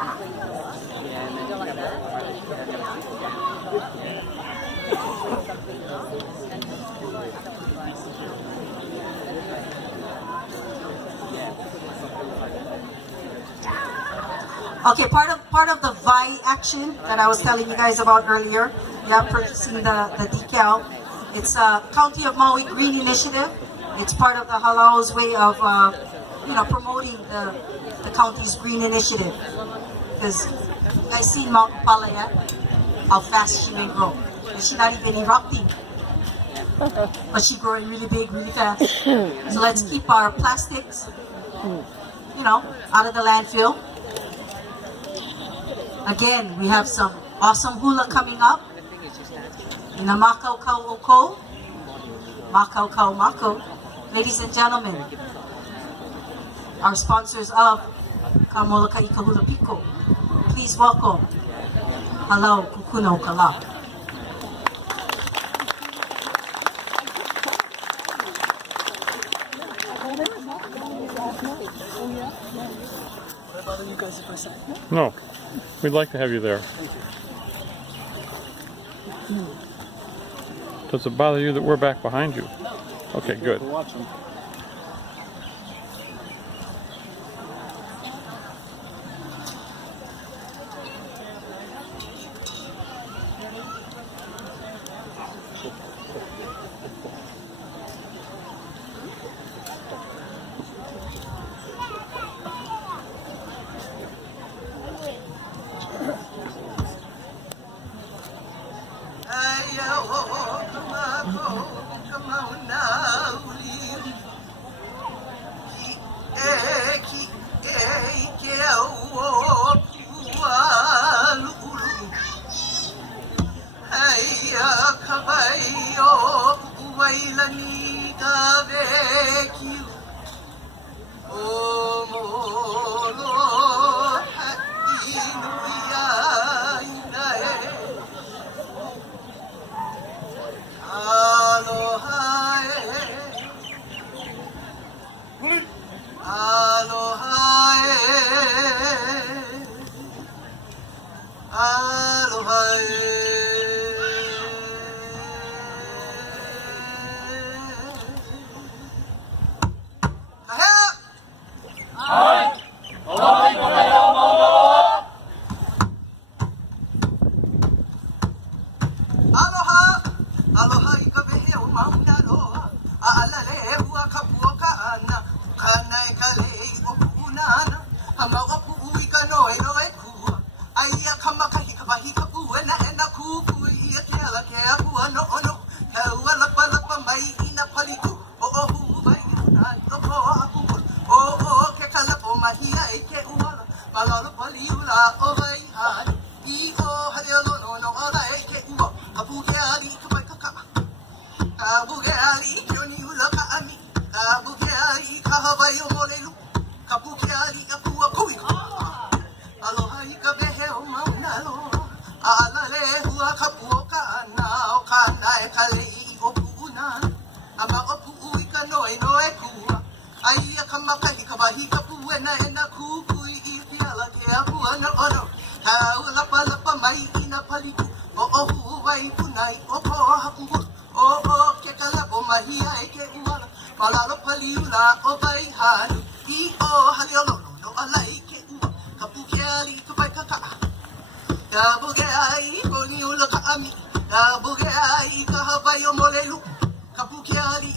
Okay, part of the VI action that I was telling you guys about earlier, yeah, purchasing the decal. It's a County of Maui Green Initiative. It's part of the Halau's way of promoting the county's green initiative. Because you guys seen Mount Upala yet? How fast she may grow. And she's not even erupting. But she's growing really big, really fast. So let's keep our plastics, out of the landfill. Again, we have some awesome hula coming up in the Makau Kau Oko. Makau Kau Mako. Ladies and gentlemen, our sponsors of Kamolaka Ika Hula Piko, please welcome Halau Kukuno Kala. No, we'd like to have you there. Does it bother you that we're back behind you? Okay, good. Kapukiali,